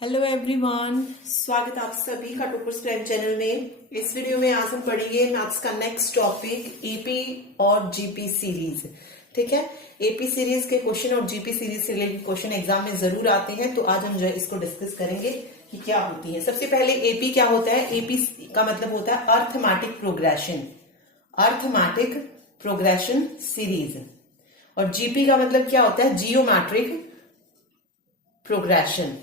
Hello everyone, स्वागत है आप सभी का टॉपर्स प्राइम चैनल में। इस वीडियो में आज हम पढ़ेंगे मैथ्स का नेक्स्ट टॉपिक एपी और जीपी सीरीज। ठीक है, एपी सीरीज के क्वेश्चन और जीपी सीरीज से रिलेटेड क्वेश्चन एग्जाम में जरूर आते हैं, तो आज हम जो है इसको डिस्कस करेंगे कि क्या होती है। सबसे पहले एपी क्या होता है। एपी का मतलब होता है arithmetic progression, arithmetic progression series. और जीपी का मतलब क्या होता है, जियोमेट्रिक प्रोग्रेशन।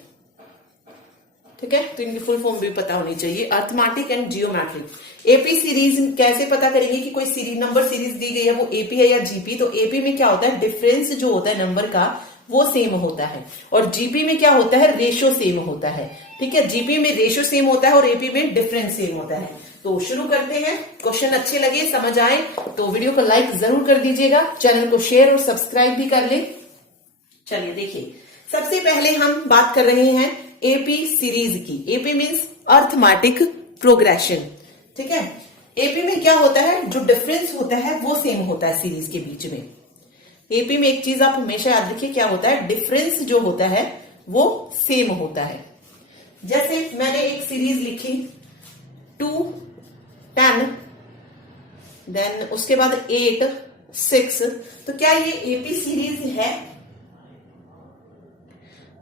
ठीक है, तो इनकी फुल फॉर्म भी पता होनी चाहिए, arithmetic and geometric. AP series कैसे पता करेंगे कि कोई सीरीज नंबर सीरीज दी गई है वो एपी है या जीपी। तो एपी में क्या होता है, डिफरेंस जो होता है नंबर का वो सेम होता है, और जीपी में क्या होता है, रेशो सेम होता है। ठीक है, जीपी में रेशो सेम होता है और एपी में डिफरेंस सेम होता है। तो शुरू करते हैं। क्वेश्चन अच्छे लगे, समझ आए तो वीडियो को लाइक जरूर कर दीजिएगा, चैनल को शेयर और सब्सक्राइब भी कर ले। चलिए देखिए, सबसे पहले हम बात कर रहे हैं एपी सीरीज की। AP means arithmetic progression. ठीक है, एपी में क्या होता है, जो डिफरेंस होता है वो सेम होता है सीरीज के बीच में। एपी में एक चीज आप हमेशा याद रखिए, क्या होता है, डिफरेंस जो होता है वो सेम होता है। जैसे मैंने एक सीरीज लिखी 2 10, देन उसके बाद 8 6, तो क्या ये एपी सीरीज है?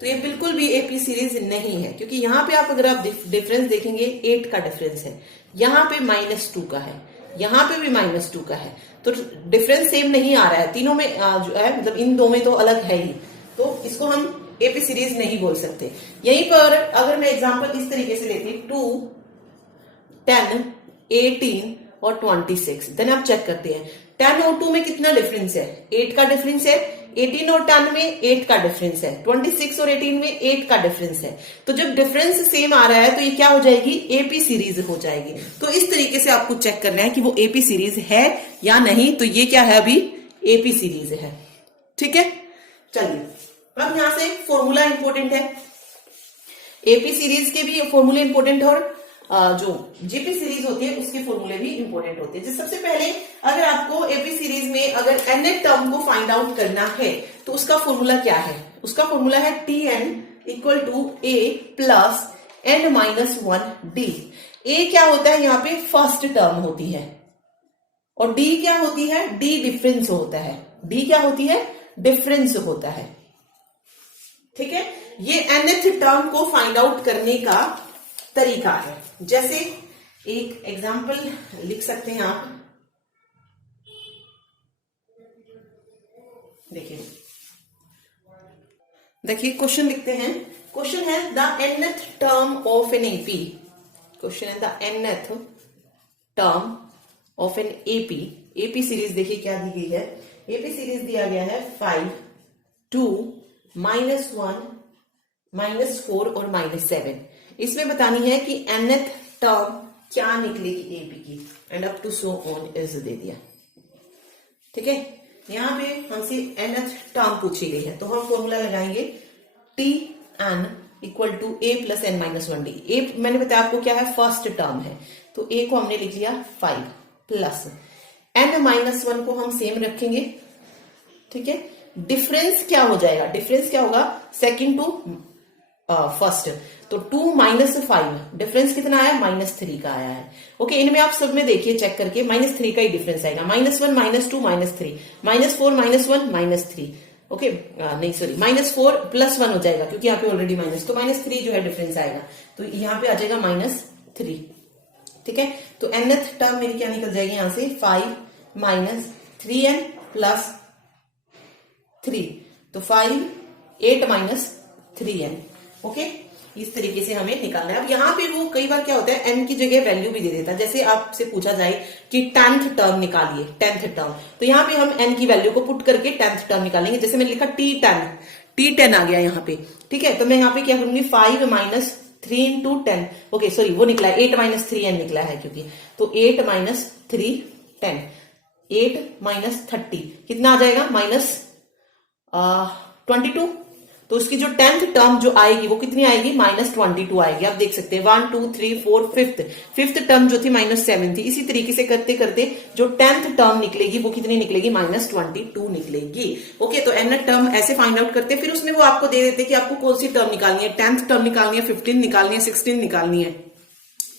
तो ये बिल्कुल भी एपी सीरीज नहीं है, क्योंकि यहां पे आप अगर आप डिफरेंस देखेंगे 8 का डिफरेंस है, यहां पे -2 का है, यहां पे भी -2 का है, तो डिफरेंस सेम नहीं आ रहा है। तीनों में जो है, मतलब इन दो में तो अलग है ही, तो इसको हम एपी सीरीज नहीं बोल सकते। यहीं पर अगर मैं एग्जांपल इस तरीके से लेती 2 10 18 और 26, देन आप चेक करते हैं 10 और 2 में कितना डिफरेंस है, 8 का डिफरेंस है। 18 और 10 में 8 का डिफरेंस है, 26 और 18 में 8 का डिफरेंस है। तो जब डिफरेंस सेम आ रहा है तो ये क्या हो जाएगी, एपी सीरीज हो जाएगी। तो इस तरीके से आपको चेक करना है कि वो एपी सीरीज है या नहीं। तो ये क्या है, अभी एपी सीरीज है। ठीक है, चलिए अब यहां से फॉर्मूला इंपॉर्टेंट है। एपी सीरीज के भी फॉर्मूले इंपॉर्टेंट है, और जो जीपी सीरीज होती है उसके फॉर्मूले भी इंपॉर्टेंट होते हैं। सबसे पहले अगर आपको एपी सीरीज में अगर nth टर्म को फाइंड आउट करना है तो उसका फॉर्मूला क्या है, उसका फॉर्मूला है tn equal to a plus n-1d। a क्या होता है, यहाँ पे फर्स्ट टर्म होती है, और d क्या होती है, d डिफरेंस होता है। d क्या होती है, डिफरेंस होता है। ठीक है, ये nth टर्म को फाइंड आउट करने का तरीका है। जैसे एक एग्जाम्पल लिख सकते हैं आप, देखिए क्वेश्चन लिखते हैं। क्वेश्चन है the nth term of an AP. Question है the nth term of an AP. AP series देखिए क्या दी गई है, एपी सीरीज दिया गया है 5 2 -1 -4 और -7। इसमें बतानी है कि nth टर्म क्या निकलेगी एपी की, and up to so on is दे दिया। ठीक है, यहां पे हमसे nth टर्म पूछी गई है, तो हम फॉर्मूला लगाएंगे tn equal to a plus n-1d। a मैंने बताया आपको क्या है, फर्स्ट टर्म है, तो a को हमने लिख लिया 5 प्लस n-1 को हम सेम रखेंगे। ठीक है, डिफरेंस क्या हो जाएगा, डिफरेंस क्या होगा, सेकंड टू फर्स्ट, तो 2 -5, डिफरेंस कितना आया, -3 का आया है। ओके, इनमें आप सब में देखिए चेक करके -3 का ही डिफरेंस आएगा। -1 -2 -3 -4 -1 -3। ओके, नहीं सॉरी, -4 +1 हो जाएगा, क्योंकि यहाँ पे ऑलरेडी माइनस, तो -3 जो है डिफरेंस आएगा, तो यहाँ पे आ जाएगा -3। ठीक है, तो nth टर्म मेरी क्या निकल जाएगी यहां से, 5 -3n प्लस 3, तो 5 8 -3n। ओके, इस तरीके से हमें निकालना है। अब यहाँ पे वो कई बार क्या होता है, n की जगह वैल्यू भी दे देता है। जैसे आपसे पूछा जाए कि 10th टर्म निकालिए, 10th टर्म, तो यहाँ पे हम n की वैल्यू को पुट करके 10th टर्म निकालेंगे। जैसे मैंने लिखा t10 आ गया यहाँ पे। ठीक है, तो मैं यहाँ पे क्या करूंगी, 5 -3 इंटू 10, ओके सॉरी वो निकला है 8 -3n निकला है, क्योंकि तो 8 -3 10, 8 -30 कितना आ जाएगा, -22। तो उसकी जो 10th टर्म जो आएगी वो कितनी आएगी, -22 आएगी। आप देख सकते हैं 1 2 3 4 फिफ्थ टर्म जो थी -7 थी। इसी तरीके से करते करते जो 10th टर्म निकलेगी वो कितनी निकलेगी, -22 निकलेगी। ओके, तो nth टर्म ऐसे फाइंड आउट करते हैं, फिर उसमें वो आपको दे देते कि आपको कौन सी टर्म निकालनी है, 10th टर्म निकालनी है, 15 निकालनी है, 16 निकालनी है।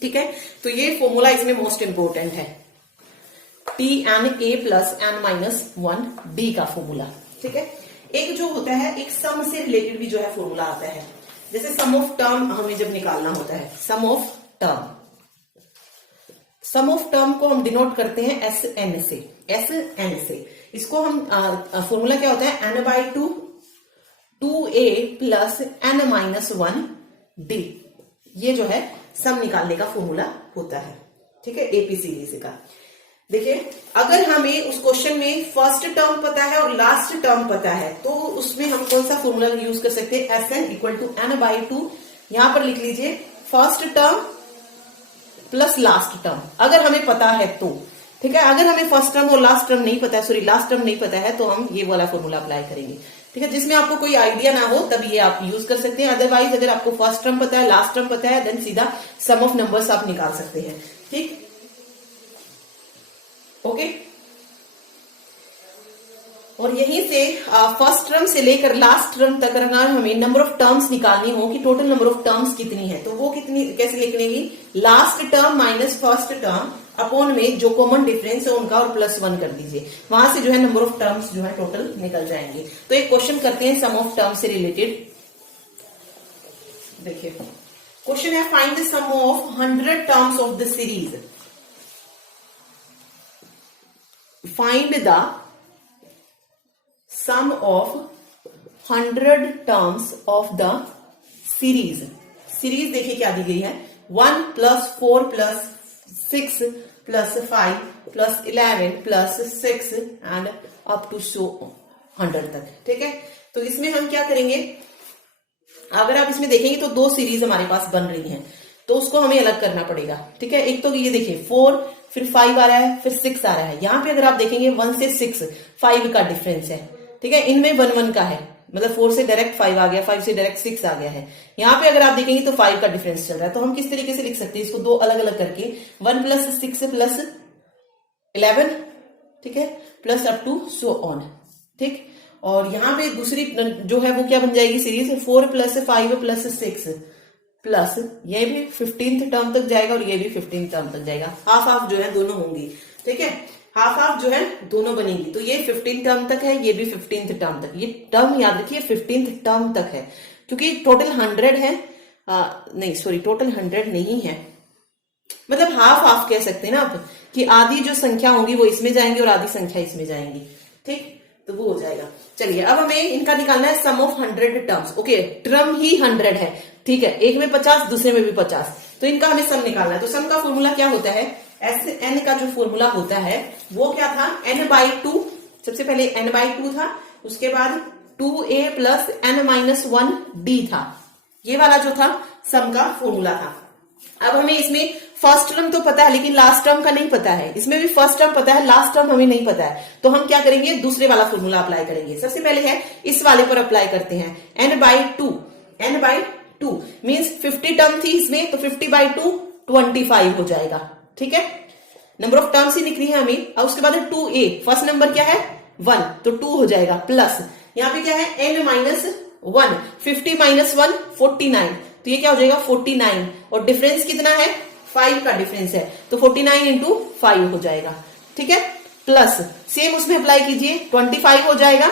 ठीक है, तो ये फॉर्मूला इसमें मोस्ट इंपोर्टेंट है, TNA + n-1 D का फॉर्मूला। ठीक है, एक जो होता है एक सम से रिलेटेड भी जो है फॉर्मूला आता है, जैसे सम ऑफ टर्म हमें जब निकालना होता है, सम ऑफ टर्म को हम डिनोट करते हैं SN से। इसको हम फॉर्मूला क्या होता है, n/2 2A + n-1 D, ये जो है सम निकालने का फॉर्मूला होता है। ठीक है, AP सीरीज का। देखिए, अगर हमें उस क्वेश्चन में फर्स्ट टर्म पता है और लास्ट टर्म पता है तो उसमें हम कौन सा फॉर्मूला यूज कर सकते हैं, SN = n/2। यहां पर लिख लीजिए first term plus last term, अगर हमें पता है तो। ठीक है, अगर हमें फर्स्ट टर्म और लास्ट टर्म नहीं पता है, लास्ट टर्म नहीं पता है, तो हम ये वाला फॉर्मूला अप्लाई करेंगे। ठीक है, जिसमें आपको कोई आइडिया ना हो तब ये आप यूज कर सकते हैं। अदरवाइज अगर आपको फर्स्ट टर्म पता है, लास्ट टर्म पता है, देन सीधा सम ऑफ नंबर्स आप निकाल सकते हैं। ठीक, ओके। और यहीं से फर्स्ट टर्म से लेकर लास्ट टर्म तक अगर हमें नंबर ऑफ टर्म्स निकालनी हो कि टोटल नंबर ऑफ टर्म्स कितनी है, तो वो कितनी कैसे लिख लेंगे, last term minus first term upon में जो कॉमन डिफरेंस है उनका और +1 कर दीजिए। वहां से जो है नंबर ऑफ टर्म्स जो है टोटल निकल जाएंगे। तो एक क्वेश्चन करते हैं सम ऑफ टर्म से रिलेटेड। देखिए, क्वेश्चन है find the sum of 100 terms of the series. Find the sum of 100 terms of the series। Series देखिए क्या दी गई है, 1 + 4 + 6 + 5 + 11 + 6 एंड अप टू 100 तक। ठीक है, तो इसमें हम क्या करेंगे, अगर आप इसमें देखेंगे तो 2 सीरीज हमारे पास बन रही हैं, तो उसको हमें अलग करना पड़ेगा। ठीक है, एक तो ये देखिए 4 फिर 5 आ रहा है, फिर 6 आ रहा है। यहां पे अगर आप देखेंगे 1 से 6 5 का डिफरेंस है। ठीक है, इनमें 1 का है, मतलब 4 से डायरेक्ट 5 आ गया, 5 से डायरेक्ट 6 आ गया है। यहाँ पे अगर आप देखेंगे तो 5 का डिफरेंस चल रहा है। तो हम किस तरीके से लिख सकते हैं इसको, 2 अलग अलग करके, 1 + 6 + 11, ठीक है, plus up to so on. ठीक, और यहाँ पे दूसरी जो है वो क्या बन जाएगी सीरीज, 4 + 5 + 6 प्लस ये भी 15th टर्म तक जाएगा और ये भी 15th टर्म तक जाएगा। हाफ हाफ जो है दोनों होंगी। ठीक है, हाफ हाफ जो है दोनों बनेगी। तो ये 15th टर्म तक है, ये भी 15th टर्म तक। ये टर्म याद रखिए 15th टर्म तक है, क्योंकि टोटल 100 है, नहीं सॉरी टोटल 100 नहीं है, मतलब हाफ हाफ कह सकते हैं ना आप, कि आधी जो संख्या होगी वो इसमें जाएंगी और आधी संख्या इसमें जाएंगी। ठीक, तो वो हो जाएगा। चलिए अब हमें इनका निकालना है sum of 100 terms. Okay, term ही 100 है, ठीक है, एक में 50 दूसरे में भी 50, तो इनका हमें सम निकालना है। तो सम का फॉर्मूला क्या होता है, एन का जो फॉर्मूला होता है वो क्या था, n/2। सबसे पहले n/2 था, उसके बाद 2a + n-1 D था। ये वाला जो था सम का फॉर्मूला था। अब हमें इसमें फर्स्ट टर्म तो पता है लेकिन लास्ट टर्म का नहीं पता है। इसमें भी फर्स्ट टर्म पता है, लास्ट टर्म हमें नहीं पता है। तो हम क्या करेंगे, दूसरे वाला फॉर्मूला अप्लाई करेंगे। सबसे पहले है इस वाले पर अप्लाई करते हैं, n/2 मीन्स 50 टर्म थी इसमें, तो 50/2 25 हो जाएगा। ठीक है, नंबर ऑफ टर्म्स ही निकली है हमें। अब उसके बाद 2a, फर्स्ट नंबर क्या है 1, तो 2 हो जाएगा, प्लस यहाँ पे क्या है n-1, 50 - 1 49, तो ये क्या हो जाएगा 49, और डिफरेंस कितना है 5 का डिफरेंस है, तो 49 × 5 हो जाएगा। ठीक है, प्लस सेम उसमें अप्लाई कीजिए, 25 हो जाएगा।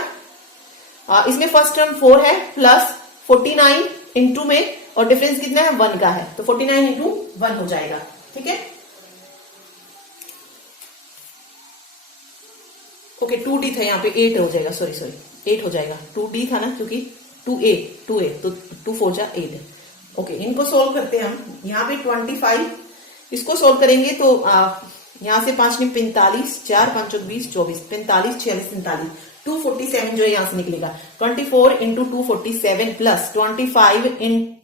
इसमें फर्स्ट टर्म 4 है, प्लस 49 × में, और डिफरेंस कितना है 1 का है, तो 49 × 1 हो जाएगा। ठीक है, ओके 2d था, यहाँ पे 8 हो जाएगा, सॉरी 8 हो जाएगा, 2d था ना, क्योंकि 2a तो 2 4 जा 8। ओके, इनको सोल्व करते हैं हम। यहाँ पे 25, इसको सोल्व करेंगे तो यहाँ से 5 ने 45, 4 5 20 24, 45 46 47, 247 जो है यहाँ से निकलेगा। 24 × 247 प्लस 25 ×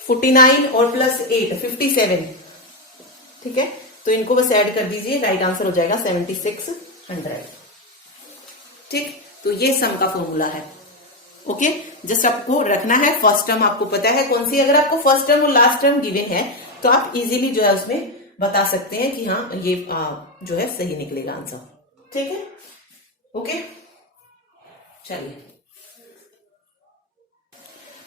49 और प्लस 8 57। ठीक है, तो इनको बस ऐड कर दीजिए, राइट आंसर हो जाएगा 7600। ठीक, तो ये सम का फॉर्मूला है। ओके, जस्ट आपको रखना है फर्स्ट टर्म आपको पता है कौन सी। अगर आपको फर्स्ट टर्म और लास्ट टर्म गिवन है तो आप इजीली जो है उसमें बता सकते हैं कि हाँ ये जो है सही निकलेगा आंसर। ठीक है, ओके चलिए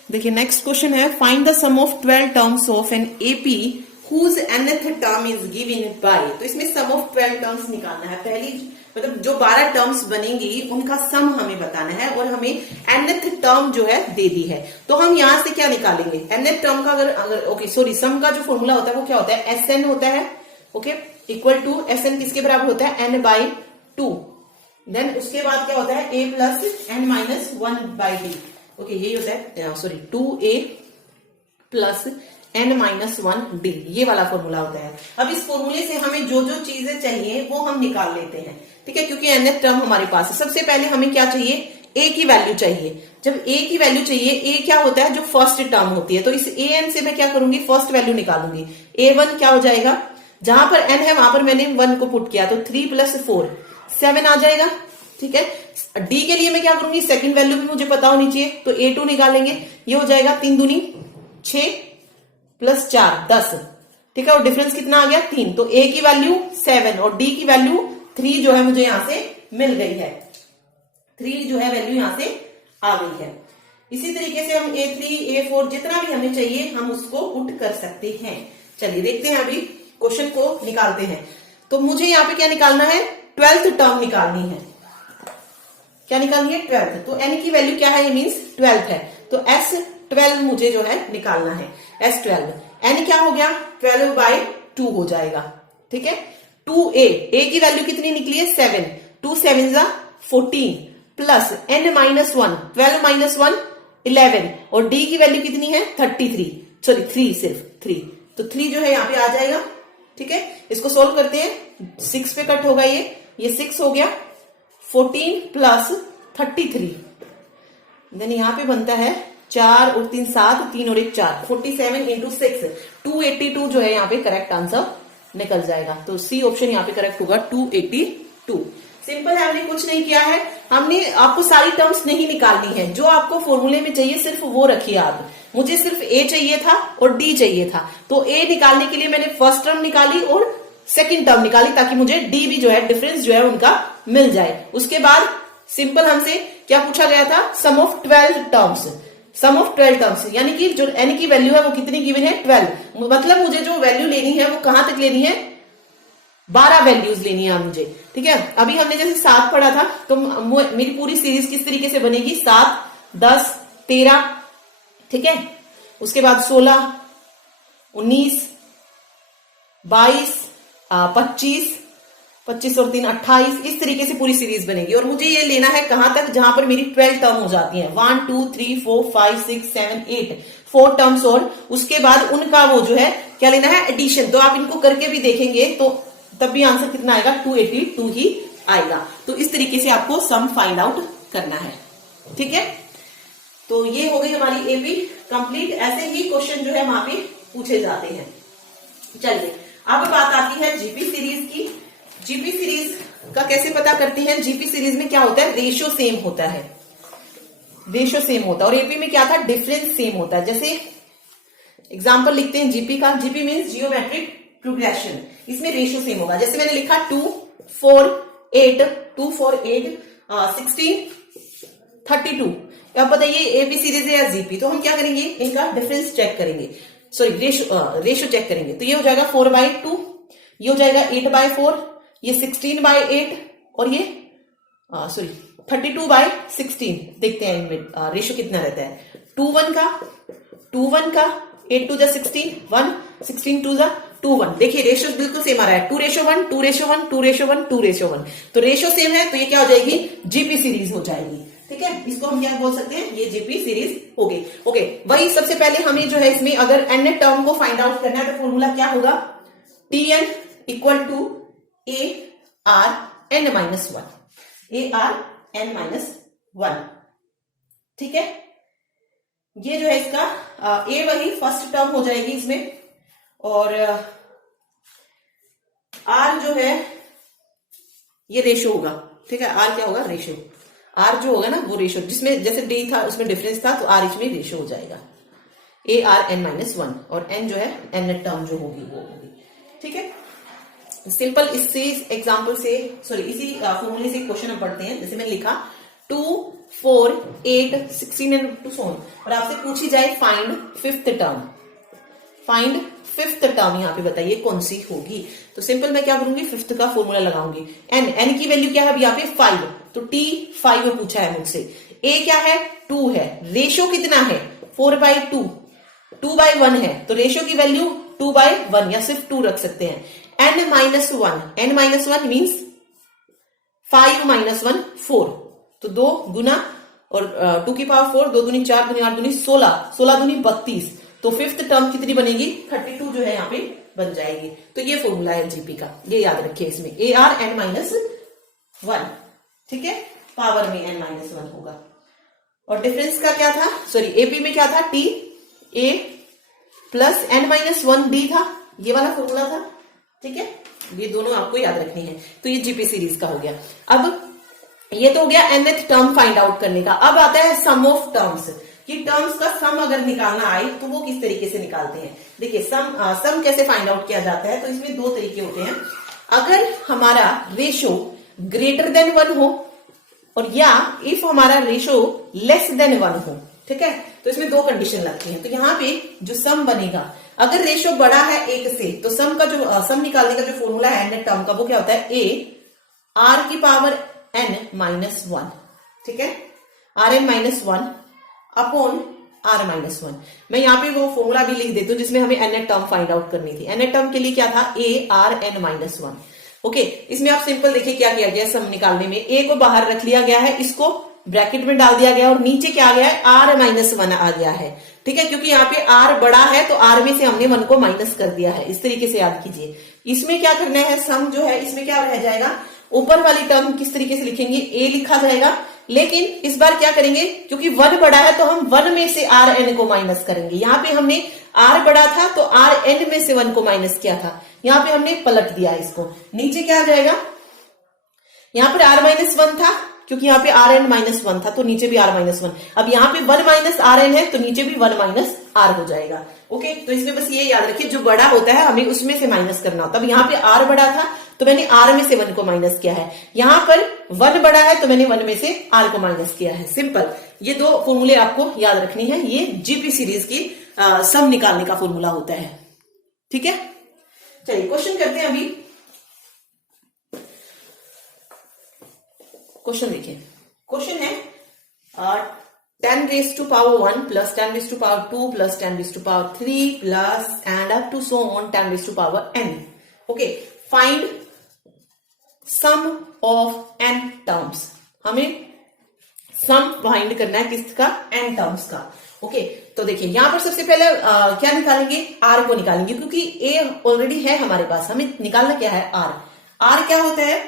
देखिए नेक्स्ट क्वेश्चन है, find the sum of 12 terms of an AP whose nth term is given by. तो इसमें सम ऑफ 12 टर्म्स निकालना है। पहली मतलब जो 12 टर्म्स बनेंगी उनका सम हमें बताना है और हमें nth टर्म जो है दे दी है। तो हम यहां से क्या निकालेंगे, nth टर्म का अगर ओके सॉरी सम का जो फॉर्मूला होता है वो क्या होता है, Sn होता है। ओके, इक्वल टू Sn किसके बराबर होता है, n/2। देन उसके बाद क्या होता है, a plus n minus 1/d। Okay, यही होता है sorry 2a plus n minus 1d, ये वाला फॉर्मूला होता है। अब इस फॉर्मूले से हमें जो जो चीजें चाहिए वो हम निकाल लेते हैं। ठीक है, क्योंकि nth टर्म हमारे पास है। सबसे पहले हमें क्या चाहिए, a की वैल्यू चाहिए। जब a की वैल्यू चाहिए, a क्या होता है जो फर्स्ट टर्म होती है, तो इस an से मैं क्या करूंगी, फर्स्ट वैल्यू निकालूंगी। a1 क्या हो जाएगा, जहां पर n है वहां पर मैंने 1 को पुट किया, तो 3 प्लस 4 7 आ जाएगा। ठीक है, d के लिए मैं क्या करूंगी, सेकंड वैल्यू भी मुझे पता होनी चाहिए, तो a2 निकालेंगे। ये हो जाएगा 3 दूनी 6 प्लस 4 10। ठीक है, और डिफरेंस कितना आ गया 3। तो a की वैल्यू 7 और d की वैल्यू 3 जो है मुझे यहां से मिल गई है। 3 जो है वैल्यू यहां से आ गई है। इसी तरीके से हम a3 a4 जितना भी हमें चाहिए हम उसको पुट कर सकते हैं। चलिए देखते हैं, अभी क्वेश्चन को निकालते हैं। तो मुझे यहाँ पे क्या निकालना है, 12th टर्म निकालनी है। क्या निकालनी है, 12th। तो n की वैल्यू क्या है, ये मीन्स 12th है, तो S12 मुझे जो है निकालना है। S12 n क्या हो गया, 12/2 हो जाएगा। ठीक है, 2a की वैल्यू कितनी निकली है 7, 2 7 14 प्लस n माइनस 1 12 माइनस 1 11 और d की वैल्यू कितनी है 33 सॉरी 3 सिर्फ 3, तो 3 जो है यहाँ पे आ जाएगा। ठीक है, इसको सोल्व करते हैं, 6 पे कट होगा ये 6 हो गया, 14 प्लस 33 देन यहाँ पे बनता है 4 और 3 7, 3 और 1 4, 47 इंटू 6 282 जो है यहाँ पे करेक्ट आंसर निकल जाएगा। तो सी ऑप्शन यहाँ पे करेक्ट होगा 282। सिंपल है, हमने कुछ नहीं किया है, हमने आपको सारी टर्म्स नहीं निकालनी है, जो आपको फॉर्मूले में चाहिए सिर्फ वो रखिए आप। मुझे सिर्फ a चाहिए था और d चाहिए था, तो a निकालने के लिए मैंने फर्स्ट टर्म निकाली और सेकंड टर्म निकाली ताकि मुझे d भी जो है डिफरेंस जो है उनका मिल जाए। उसके बाद सिंपल हमसे क्या पूछा गया था, sum of 12 terms. Sum of 12 terms यानी कि जो n की वैल्यू है वो कितनी गिवन है 12, मतलब मुझे जो वैल्यू लेनी है वो कहां तक लेनी है, 12 वैल्यूज लेनी है मुझे। ठीक है, अभी हमने जैसे 7 पढ़ा था, तो मेरी पूरी सीरीज किस तरीके से बनेगी, 7 10 13, ठीक है, उसके बाद 16 19 22 25 25 और 3 28, इस तरीके से पूरी सीरीज बनेगी। और मुझे ये लेना है कहां तक, जहां पर मेरी 12 टर्म हो जाती है, 1 2 3 4 5 6 7 8 4 टर्म्स, और उसके बाद उनका वो जो है क्या लेना है, एडिशन। तो आप इनको करके भी देखेंगे तो तब भी आंसर कितना आएगा, 282 ही आएगा। तो इस तरीके से आपको सम फाइंड आउट करना है। ठीक है, तो ये हो गई हमारी एपी कंप्लीट। ऐसे ही क्वेश्चन जो है वहां पे पूछे जाते हैं। चलिए अब बात आती है जीपी सीरीज की। जीपी सीरीज का कैसे पता करते हैं, जीपी सीरीज में क्या होता है, रेशियो सेम होता है, रेशियो सेम होता है, और एपी में क्या था, डिफरेंस सेम होता है। जैसे एग्जांपल लिखते हैं जीपी का, जीपी मीन्स जियोमेट्रिक प्रोग्रेशन, इसमें रेशियो सेम होगा। जैसे मैंने लिखा 2 4 8 2 4 8 16 32। अब बताइए एपी सीरीज है या जीपी, तो हम क्या करेंगे, इनका डिफरेंस चेक करेंगे, सॉरी रेशियो चेक करेंगे। तो ये हो जाएगा 4/2, ये हो जाएगा 8/4, ये 16/8 और ये सॉरी 32/16। देखते हैं इनमें रेशियो कितना रहता है, 2 1 का 8 2 16 1 16 2 2 1। देखिए रेशियो बिल्कुल सेम आ रहा है, 2:1 2:1 2:1 2:1। तो रेशियो सेम है, तो ये क्या हो जाएगी, जीपी सीरीज हो जाएगी। ठीक है, इसको हम क्या बोल सकते हैं, ये जीपी सीरीज हो गई। ओके, वही सबसे पहले हमें जो है इसमें अगर n टर्म को फाइंड आउट करना है तो फॉर्मूला क्या होगा, Tn equal to ARn-1, ARn-1। ठीक है, ये जो है इसका a वही फर्स्ट टर्म हो जाएगी इसमें, और r जो है ये रेशियो होगा। ठीक है, r क्या होगा, रेशियो। आर जो होगा ना वो रेशो, जिसमें जैसे डी था उसमें डिफरेंस था तो आर इसमें रेशो हो जाएगा A R N minus one, और एन जो है एन टर्म जो होगी वो होगी। ठीक है, सिंपल इसी एग्जांपल से, सॉरी इसी फॉर्मूले से क्वेश्चन हम पढ़ते हैं। जैसे मैंने लिखा 2 4 8 16 एंड टू सो ऑन, और आपसे पूछी जाए find fifth term, find fifth term यहाँ पे बताइए कौन सी होगी। तो सिंपल मैं क्या करूंगी, फिफ्थ का फॉर्मूला लगाऊंगी। एन, एन की वैल्यू क्या है अभी यहाँ पे 5, तो टी 5 पूछा है मुझसे। ए क्या है 2 है, रेशो कितना है 4/2, 2/1 है, तो रेशो की वैल्यू 2/1 या सिर्फ 2 रख सकते हैं। n minus one, n minus one means 5 minus 1 4, तो 2 गुना और 2 की पावर 4, 2 दूनी 4 दूनी 8 दूनी 16, 16 दूनी 32, तो फिफ्थ टर्म कितनी बनेगी 32 जो है यहाँ पे बन जाएगी। तो ये फॉर्मूला है जीपी का, ये याद रखिए इसमें A R N minus one, ठीक है, पावर में n माइनस वन होगा। और डिफरेंस का क्या था, सॉरी एपी में क्या था, T A plus N minus one D था, ये वाला फॉर्मूला था। ठीक है, ये दोनों आपको याद रखनी है। तो ये जीपी सीरीज का हो गया। अब ये तो हो गया nth टर्म फाइंड आउट करने का। अब आता है सम ऑफ टर्म्स, कि टर्म्स का सम अगर निकालना आए तो वो किस तरीके से निकालते हैं। देखिए सम कैसे फाइंड आउट किया जाता है, तो इसमें दो तरीके होते हैं। अगर हमारा रेशो ग्रेटर देन 1 हो, और या इफ हमारा रेशो लेस देन 1 हो, ठीक है, तो इसमें दो कंडीशन लगती हैं। तो यहाँ पे जो सम बनेगा, अगर रेशो बड़ा है 1 से, तो सम का जो सम निकालने का जो फॉर्मूला है nth टर्म का, वो क्या होता है ए आर की पावर n माइनस वन, ठीक है, R N minus one upon R minus one. मैं यहाँ पे वो फॉर्मूला भी लिख देती हूँ जिसमें हमें nth टर्म फाइंड आउट करनी थी। nth टर्म के लिए क्या था, A R N minus one. Okay, इसमें आप सिंपल देखिए क्या किया गया सम निकालने में, ए को बाहर रख लिया गया है, इसको ब्रैकेट में डाल दिया गया, और नीचे क्या आ गया है आर माइनस वन आ गया है। ठीक है, क्योंकि यहाँ पे आर बड़ा है तो आर में से हमने 1 को माइनस कर दिया है। इस तरीके से याद कीजिए। इसमें क्या करना है, सम जो है इसमें क्या रह जाएगा, ऊपर वाली टर्म किस तरीके से लिखेंगे, ए लिखा जाएगा, लेकिन इस बार क्या करेंगे, क्योंकि 1 बड़ा है तो हम 1 में से आर एन को माइनस करेंगे। यहाँ पे हमने आर बड़ा था तो आर एन में से 1 को माइनस किया था, यहाँ पे हमने पलट दिया इसको। नीचे क्या आ जाएगा, यहाँ पर आर माइनस वन था, क्योंकि यहाँ पे आर एन माइनस वन था तो नीचे भी आर माइनस वन। अब यहाँ पे 1 माइनस आर एन है तो नीचे भी 1 माइनस आर हो जाएगा। ओके, तो इसमें बस ये याद रखिए जो बड़ा होता है हमें उसमें से माइनस करना होता है। अब यहाँ पे आर बड़ा था तो मैंने आर में से 1 को माइनस किया है, यहाँ पर 1 बड़ा है तो मैंने 1 में से आर को माइनस किया है। सिंपल, ये दो फॉर्मूले आपको याद रखनी है। ये जीपी सीरीज की सम निकालने का फॉर्मूला होता है। ठीक है, चलिए क्वेश्चन करते हैं। अभी क्वेश्चन देखिए, क्वेश्चन है 10 raised to power 1 plus 10 raised to power 2 plus 10 raised to power 3 plus and up to so on 10 raised to power n. Okay, find sum of n terms. हमें सम फाइंड करना है किसका, n terms का। Okay, तो देखिए यहां पर सबसे पहले क्या निकालेंगे, r को निकालेंगे, क्योंकि a ऑलरेडी है हमारे पास। हमें निकालना क्या है, r। r क्या होता है,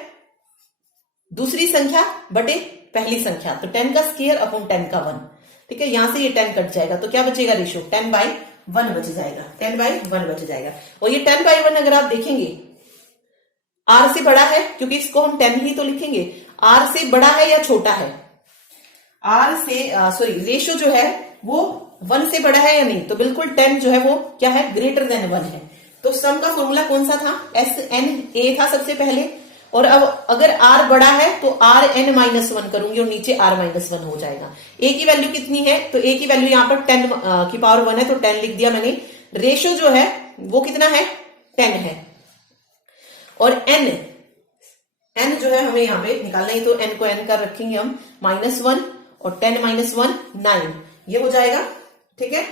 दूसरी संख्या बटे पहली संख्या, तो 10 का स्क्वायर अपॉन 10 का 1। ठीक है, यहां से ये 10 कट जाएगा तो क्या बचेगा, रेशो 10/1 बच जाएगा, 10/1 बच जाएगा। और ये 10/1 अगर आप देखेंगे r से बड़ा है, क्योंकि इसको हम 10 ही तो लिखेंगे। r से बड़ा है या छोटा है, r से सॉरी रेशो जो है वो 1 से बड़ा है या नहीं, तो बिल्कुल 10 जो है वो क्या है, ग्रेटर देन 1 है। तो सम का फॉर्मूला कौन सा था, SNA था सबसे पहले। और अब अगर r बड़ा है तो आर एन माइनस वन करूंगी और नीचे r माइनस वन हो जाएगा। a की वैल्यू कितनी है, तो a की वैल्यू यहाँ पर 10 की पावर 1 है तो 10 लिख दिया मैंने। रेशो जो है वो कितना है, 10 है। और n जो है हमें यहाँ पे निकालना है, तो n को n कर रखेंगे हम -1 और 10 - 1 9, ये हो जाएगा। ठीक है,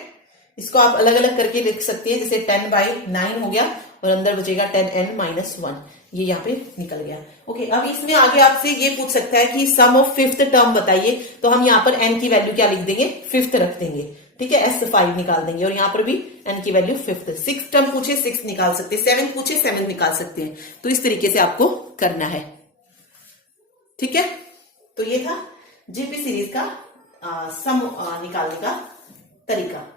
इसको आप अलग अलग करके लिख सकते हैं, जैसे 10/9 हो गया और अंदर बचेगा 10n - 1, ये यहाँ पे निकल गया। ओके, अब इसमें आगे आपसे ये पूछ सकता है कि सम ऑफ फिफ्थ टर्म बताइए, तो हम यहाँ पर n की वैल्यू क्या लिख देंगे, फिफ्थ रख देंगे। ठीक है, S5 निकाल देंगे, और यहाँ पर भी n की वैल्यू फिफ्थ। 6 टर्म पूछे 6 निकाल सकते हैं, 7 पूछे 7 निकाल सकते हैं। तो इस तरीके से आपको करना है। ठीक है, तो ये था जीपी सीरीज का सम निकालने का तरीका।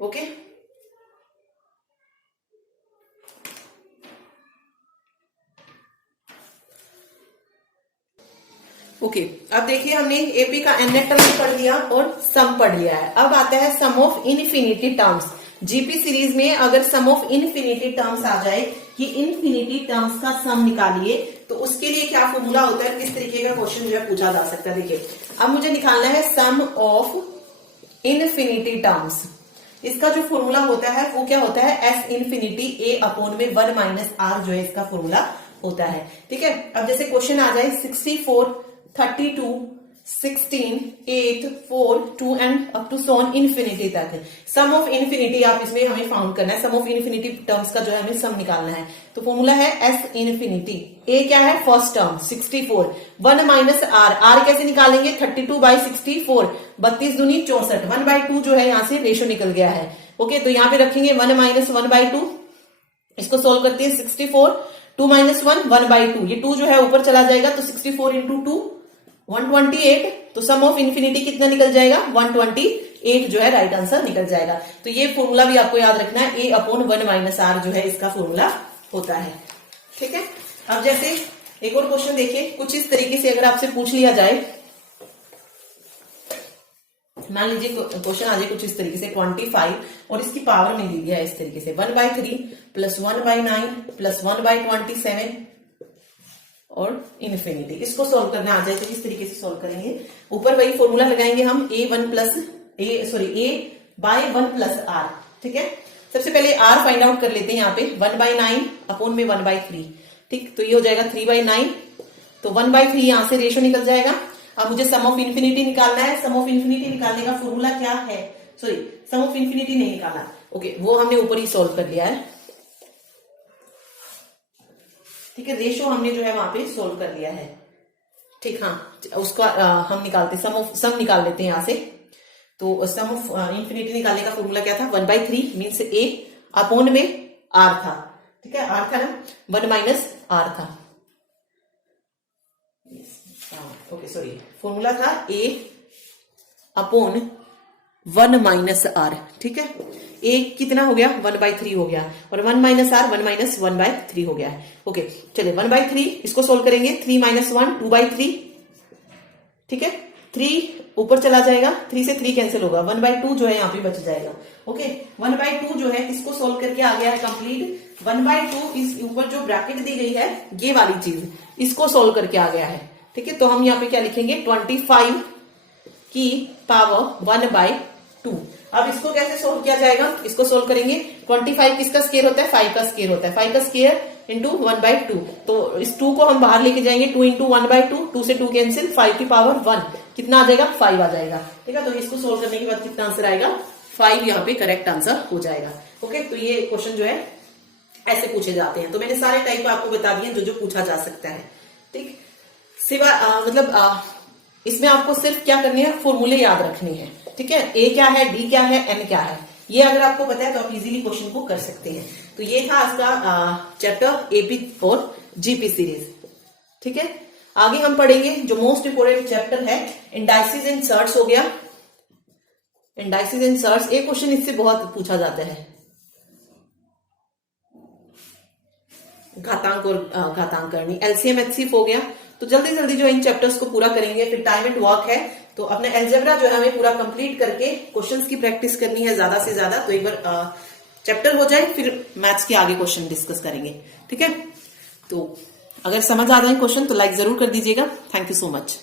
ओके, ओके अब देखिए हमने एपी का nth टर्म पढ़ लिया और सम पढ़ लिया है। अब आता है sum of infinity terms. GP series में अगर सम ऑफ इनफिनिटी टर्म्स आ जाए कि इनफिनिटी टर्म्स का सम निकालिए, तो उसके लिए क्या फॉर्मूला होता है, किस तरीके का क्वेश्चन जो है पूछा जा सकता है। देखिए अब मुझे निकालना है सम ऑफ इनफिनिटी टर्म्स। इसका जो फॉर्मूला होता है वो क्या होता है, एस इनफिनिटी ए अपॉन में 1 माइनस आर जो है इसका फॉर्मूला होता है। ठीक है, अब जैसे क्वेश्चन आ जाए 64, 32, 16, 8, 4, 2 and up to so on infinity तक। सम ऑफ इन्फिनिटी आप इसमें हमें फाउंड करना है, सम ऑफ इन्फिनिटी टर्म्स का जो है हमें सम निकालना है। तो फॉर्मूला है एस इन्फिनिटी, ए क्या है first term 64, 1 minus R, R कैसे निकालेंगे 32/64, 32 दूनी 64, 1/2 जो है यहाँ से रेशो निकल गया है। ओके तो यहाँ पे रखेंगे 1 माइनस 1/2, इसको सोल्व करते हैं 64, 2 माइनस 1, 1/2, ये 2 जो है ऊपर चला जाएगा तो 64 इंटू 2 128, तो सम ऑफ इन्फिनिटी कितना निकल जाएगा 128 जो है राइट आंसर निकल जाएगा। तो ये फॉर्मूला भी आपको याद रखना है, ए अपॉन 1 माइनस आर जो है इसका फॉर्मूला होता है। ठीक है, अब जैसे एक और क्वेश्चन देखिए, कुछ इस तरीके से अगर आपसे पूछ लिया जाए, मान लीजिए क्वेश्चन आ जाए कुछ इस तरीके से 25 और इसकी पावर में दी गया है इस तरीके से 1/3 प्लस 1/9 प्लस 1/27 और इन्फिनिटी। इसको सॉल्व करने आ जाए तो किस तरीके से सॉल्व करेंगे, ऊपर वही फॉर्मूला लगाएंगे हम ए बाय 1 प्लस आर। ठीक है, सबसे पहले आर फाइंड आउट कर लेते हैं यहाँ पे 1/9 अपॉन में 1/3। ठीक, तो ये हो जाएगा 3/9, तो 1/3 यहां से रेशो निकल जाएगा। अब मुझे सम ऑफ इन्फिनिटी निकालना है, सम ऑफ इन्फिनिटी निकालने का फॉर्मूला क्या है, सॉरी सम ऑफ इन्फिनिटी नहीं निकाला, ओके वो हमने ऊपर ही सॉल्व कर लिया है। ठीक है, रेशो हमने जो है वहां पे सोल्व कर लिया है। ठीक, हाँ उसका हम निकालते सम निकाल लेते हैं यहां से। तो सम ऑफ इन्फिनिटी निकालने का फॉर्मूला क्या था 1/3 मीन्स ए अपॉन में आर था। ठीक है, आर था ना, 1 माइनस आर था, ओके सॉरी फॉर्मूला था ए अपॉन 1 माइनस आर। ठीक है, ए कितना हो गया 1/3 हो गया और 1 माइनस आर 1 माइनस 1/3 हो गया है। ओके चलिए 1/3 इसको सोल्व करेंगे, 3 माइनस 1 2/3। ठीक है, 3 ऊपर चला जाएगा, 3 से 3 कैंसिल होगा, 1/2 जो है यहाँ पे बच जाएगा। ओके 1/2 जो है इसको सोल्व करके आ गया है कंप्लीट। 1/2 इस ऊपर जो ब्रैकेट दी गई है ये वाली चीज, इसको सोल्व करके आ गया है। ठीक है, तो हम यहाँ पे क्या लिखेंगे 25 की पावर 1/2। अब इसको कैसे सोल्व किया जाएगा, इसको सोल्व करेंगे 25 किसका स्केयर होता है 5 का स्केयर होता है, 5 का स्केयर इंटू 1/2, तो इस 2 को हम बाहर लेके जाएंगे, 2 इंटू 1/2, 2 से 2 कैंसिल, 5 की पावर 1 कितना आ जाएगा 5 आ जाएगा। ठीक है, तो इसको सोल्व करने के बाद कितना आंसर आएगा 5 यहाँ पे करेक्ट आंसर हो जाएगा। ओके, तो ये क्वेश्चन जो है ऐसे पूछे जाते हैं। तो मैंने सारे टाइप आपको बता दिए जो पूछा जा सकता है। ठीक, सिवा इसमें आपको सिर्फ क्या करनी है, फॉर्मूले याद रखने हैं। ठीक है, ए क्या है, डी क्या है, एन क्या है, ये अगर आपको पता है तो आप इजीली क्वेश्चन को कर सकते हैं। तो ये था आज का चैप्टर एपी और जीपी सीरीज। ठीक है, आगे हम पढ़ेंगे जो मोस्ट इंपोर्टेंट चैप्टर है इंडाइसिस एंड सर्ट्स हो गया। इंडाइसिस एंड सर्ट्स एक क्वेश्चन इससे बहुत पूछा जाता है, घातांक और घातांकरणी, एलसीएम एचसीएफ हो गया। तो जल्दी जल्दी जो इन चैप्टर्स को पूरा करेंगे, फिर टाइम एंड वर्क है तो अपना एल्जेब्रा जो है हमें पूरा कंप्लीट करके क्वेश्चंस की प्रैक्टिस करनी है ज्यादा से ज्यादा। तो एक बार चैप्टर हो जाए फिर मैथ्स के आगे क्वेश्चन डिस्कस करेंगे। ठीक है, तो अगर समझ आ जाए क्वेश्चन तो लाइक जरूर कर दीजिएगा। Thank you so much.